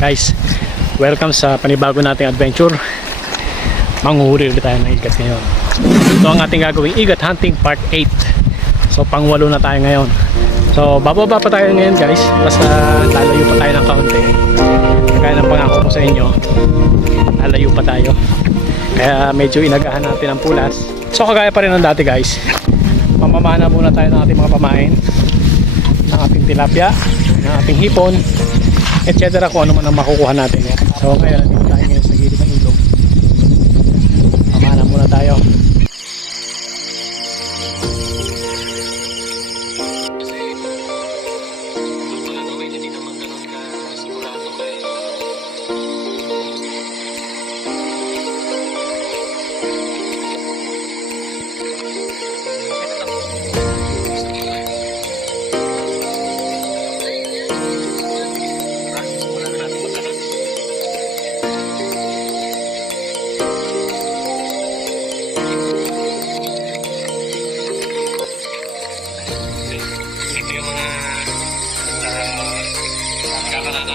Guys, welcome sa panibago nating adventure. Manguhuli ulit tayo ng igat ngayon. Ito ang ating gagawing igat hunting part 8. So pangwalo na tayo ngayon. So bababa pa tayo ngayon guys. Basta lalayo pa tayo ng kaunti. Kaya ng pangako ko sa inyo, lalayo pa tayo. Kaya medyo inagahan natin ang pulas. So kagaya pa rin ng dati guys. Mamamana muna tayo ng ating mga pamain. Ng ating tilapia, ng ating hipon, etc. kung ano man ang makukuha natin. So ngayon, dito tayo ngayon sa gilid ng ilog. Mamana muna tayo.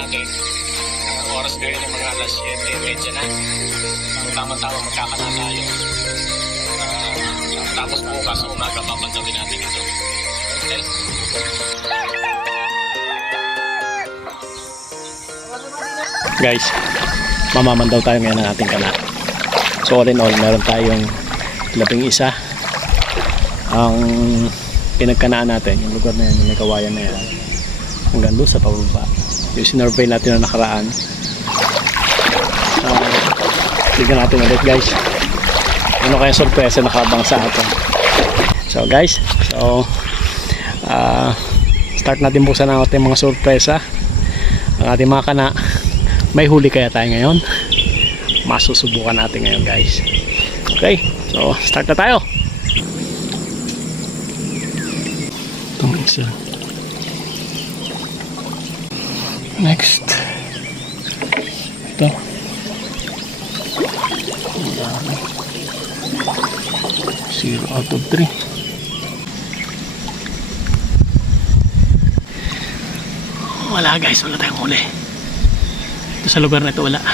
Natin. Ang oras ngayon yung mga alas 7, medya na. Ang tamang-tama magkakala tayo. Ah, tapos bukas sa umaga papantawin natin ito. Okay? Guys, mamaman daw tayo ngayon ng ating kana. So all in all, meron tayong labing isa. Ang pinagkanaan natin, yung lugar na yan, yung may kawayan na yan, hanggang doon sa pababa. Yung sinurvey natin na nakaraan. So, tignan natin ulit guys. Ano kaya sorpresa nakabang sa atin. So guys, so ah, start natin buksan ang ating mga sorpresa. Ang ating mga kana, may huli kaya tayo ngayon? Masusubukan natin ngayon guys. Okay, so start na tayo. Itong isa. Next. Ito. Zero out of three. Wala guys, wala tayong huli. Ito sa lugar na ito wala.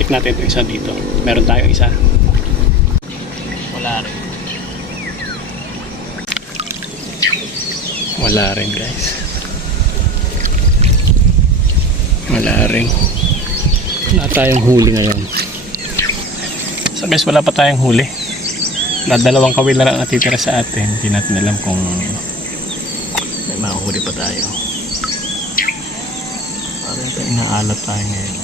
Check natin ito isa dito. Meron tayong isa. Wala rin. Wala rin guys. Wala rin. Wala tayong huli ngayon. So guys, wala pa tayong huli. Na dalawang kawil na lang natitira sa atin. Hindi natin alam kung may mahuli pa tayo. Parang ito inaalat tayo ngayon.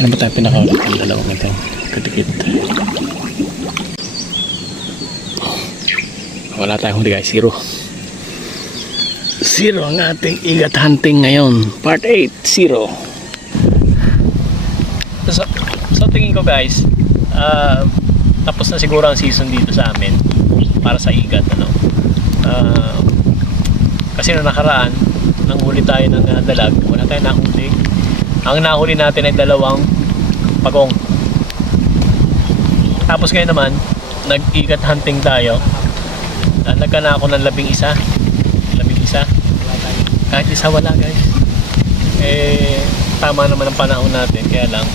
Ano ba tayo pinakaulat ng dalawang ito? Kadikit. Wala tayong huli guys, zero. Zero ang ating igat hunting ngayon. Part 8, zero. So, so tingin ko guys, ah, tapos na siguro ang season dito sa amin para sa igat. Ano? Ah, kasi na nakaraan, nanghuli tayo ng ah, dalag, wala tayong nahuli. Ang nahuli natin ay dalawang pagong. Tapos ngayon naman, nag-igat hunting tayo. Uh, nagkana ako ng labing isa. Isa. Kahit isa wala guys. Eh, tama naman ang panahon natin. Kaya lang,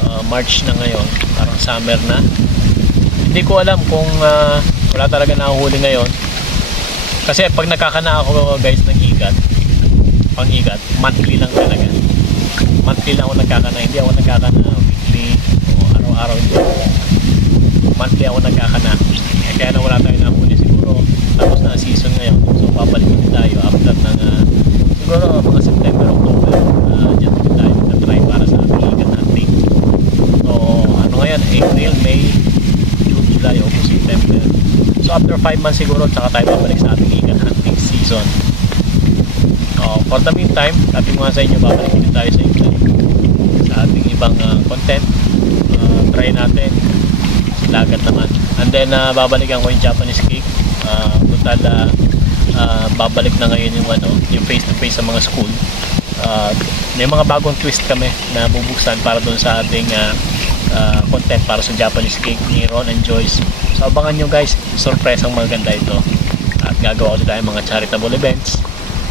uh, March na ngayon. Parang summer na. Hindi ko alam kung uh, wala talaga nahuhuli ngayon. Kasi pag nakakana ako guys ng igat, pang igat, monthly lang talaga. Monthly lang ako nagkakana. Hindi ako nagkakana weekly o araw-araw. Monthly ako nagkakana. Kaya na wala tayo nahuli siguro. Tapos na ang season ngayon. So babalik ulit tayo after ng uh, siguro mga September, October. Uh, dyan ulit tayo magta-try para sa ating igat hunting. So ano ngayon? April, May, June, July, August, September. So after 5 months siguro, tsaka tayo babalik sa ating igat hunting season. Oh, for the meantime, sabi ko sa inyo, babalik ulit tayo sa inyo sa ating ibang uh, content. Uh, try natin lagat naman. And then, uh, babalikan ko yung Japanese cake. Uh, total, uh, uh, babalik na ngayon yung, ano, yung face-to-face sa mga school. Uh, may mga bagong twist kami na bubuksan para doon sa ating uh, uh, content para sa Japanese cake ni Ron and Joyce. So abangan nyo guys, surprise ang maganda ito. At gagawa ulit tayo mga charitable events.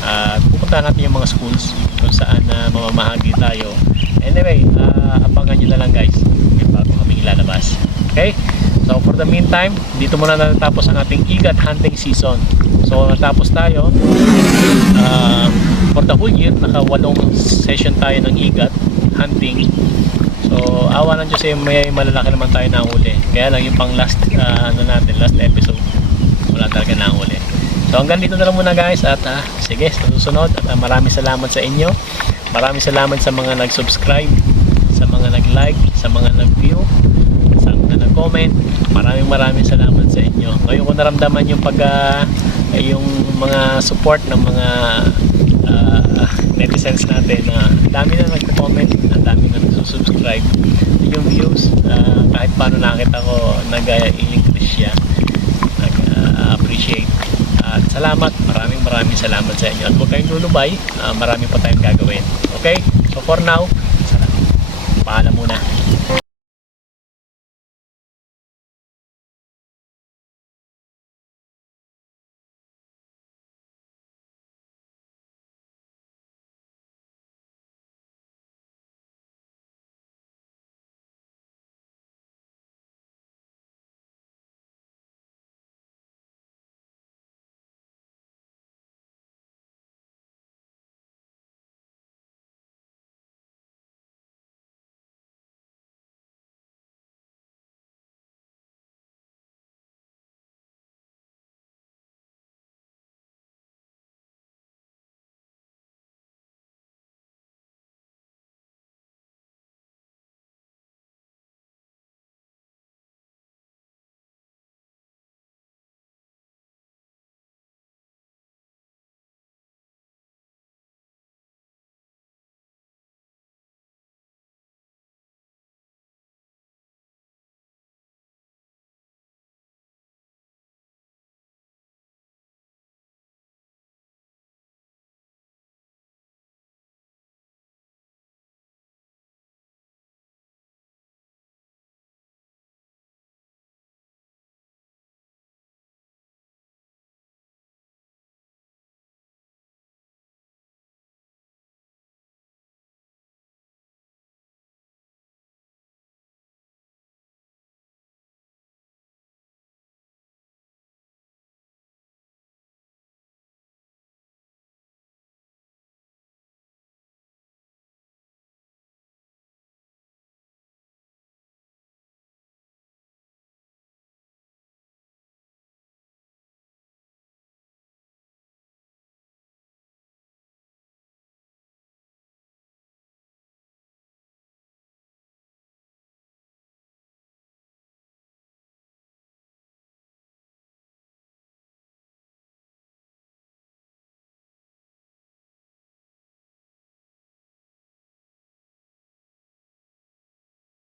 At pupunta natin yung mga schools kung saan na mamamahagi tayo. Anyway, ah, abangan nyo na lang guys. May bago kaming ilalabas. Okay? So for the meantime, dito muna natapos ang ating igat hunting season. So natapos tayo ah, for the whole year, naka walong session tayo ng igat hunting. So awa ng Diyos eh, may malalaki naman tayo nahuli. Kaya lang yung pang last ah, ano natin, last episode, wala talaga nahuli. So hanggang dito na lang muna guys at ah, sige sa susunod at ah, maraming salamat sa inyo. Maraming salamat sa mga nag-subscribe, sa mga nag-like, sa mga nag-view, nag-comment. Maraming maraming salamat sa inyo. Ngayon ko naramdaman yung pag eh, yung mga support ng mga ah, netizens natin na ang dami na nagko-comment, ang dami na nagsusubscribe. Yung views, ah, kahit paano nakita ko nag-increase siya nag-appreciate. At salamat, maraming maraming salamat sa inyo. At huwag kayong lulubay, ah, marami pa tayong gagawin. Okay? So for now, salamat. Paalam muna.